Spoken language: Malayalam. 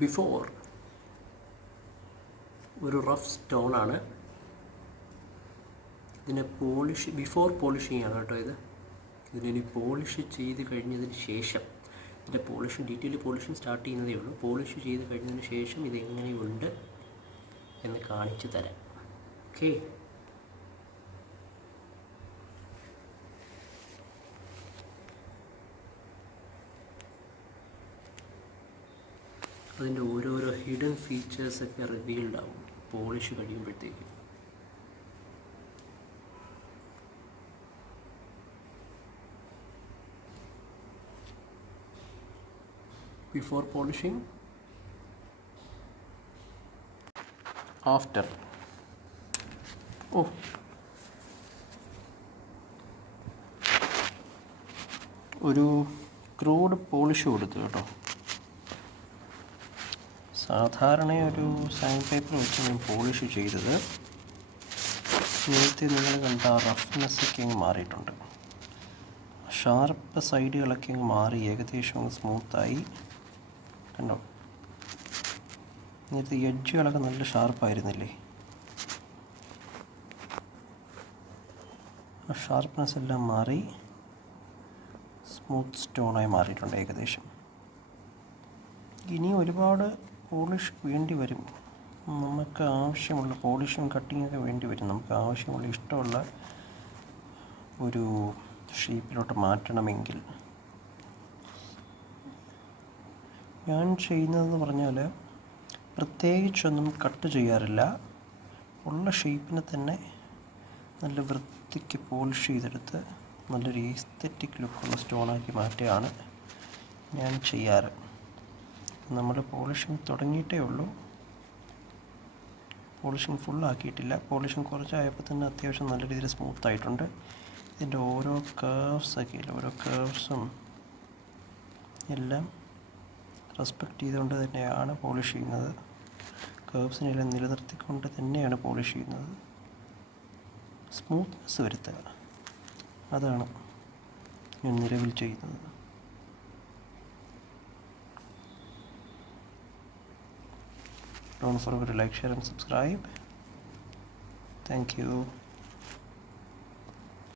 ബിഫോർ ഒരു റഫ് സ്റ്റോണാണ്. ഇതിനെ ബിഫോർ പോളിഷിങ് ആണ് കേട്ടോ ഇത്. ഇതിനി പോളിഷ് ചെയ്ത് കഴിഞ്ഞതിന് ശേഷം, ഇതിൻ്റെ ഡീറ്റെയിൽ പോളിഷിങ് സ്റ്റാർട്ട് ചെയ്യുന്നതേ ഉള്ളൂ. പോളിഷ് ചെയ്ത് കഴിഞ്ഞതിന് ശേഷം ഇതെങ്ങനെയുണ്ട് എന്ന് കാണിച്ചു തരാം. ഓക്കെ, അതിൻ്റെ ഓരോരോ ഹിഡൻ ഫീച്ചേഴ്സൊക്കെ റിവീൽഡ് ആവും പോളിഷ് കഴിയുമ്പോഴത്തേക്ക്. Before polishing, after. ഒരു ക്രൂഡ് പോളിഷ് കൊടുത്തു കേട്ടോ. സാധാരണ ഒരു സാൻഡ് പേപ്പർ വെച്ച് ഞാൻ പോളിഷ് ചെയ്തത്. നേരത്തെ നിങ്ങൾ കണ്ട റഫ്നെസ്സൊക്കെ അങ്ങ് മാറിയിട്ടുണ്ട്. ഷാർപ്പ് സൈഡുകളൊക്കെ അങ്ങ് മാറി ഏകദേശം അങ്ങ് സ്മൂത്തായി. കണ്ടോ, നേരത്തെ എഡ്ജുകളൊക്കെ നല്ല ഷാർപ്പായിരുന്നില്ലേ? ആ ഷാർപ്പ്നെസ് എല്ലാം മാറി സ്മൂത്ത് സ്റ്റോണായി മാറിയിട്ടുണ്ട് ഏകദേശം. ഇനി ഒരുപാട് പോളിഷ് വേണ്ടി വരും. നമുക്ക് ആവശ്യമുള്ള പോളിഷും കട്ടിങ്ങൊക്കെ വേണ്ടി വരും. നമുക്ക് ആവശ്യമുള്ള ഇഷ്ടമുള്ള ഒരു ഷേപ്പിലോട്ട് മാറ്റണമെങ്കിൽ. ഞാൻ ചെയ്യുന്നതെന്ന് പറഞ്ഞാൽ പ്രത്യേകിച്ചൊന്നും കട്ട് ചെയ്യാറില്ല. ഉള്ള ഷേപ്പിനെ തന്നെ നല്ല വൃത്തിക്ക് പോളിഷ് ചെയ്തെടുത്ത് നല്ലൊരു ഈസ്തെറ്റിക് ലുക്കുള്ള സ്റ്റോണാക്കി മാറ്റുകയാണ് ഞാൻ ചെയ്യാറ്. നമ്മൾ പോളിഷിങ് തുടങ്ങിയിട്ടേ ഉള്ളൂ, പോളിഷിങ് ഫുള്ളാക്കിയിട്ടില്ല. പോളിഷിങ് കുറച്ചായപ്പോൾ തന്നെ അത്യാവശ്യം നല്ല രീതിയിൽ സ്മൂത്തായിട്ടുണ്ട്. ഇതിൻ്റെ ഓരോ കേർവ്സൊക്കെ ഇല്ല, ഓരോ കേർവ്സും എല്ലാം റെസ്പെക്റ്റ് ചെയ്തുകൊണ്ട് തന്നെയാണ് പോളിഷ് ചെയ്യുന്നത്. കേർവ്സിനെല്ലാം നിലനിർത്തിക്കൊണ്ട് തന്നെയാണ് പോളിഷ് ചെയ്യുന്നത്. സ്മൂത്ത്നെസ് വരുത്തുക, അതാണ് ഞാൻ നിലവിൽ ചെയ്യുന്നത്. Don't forget to like, share and subscribe. Thank you.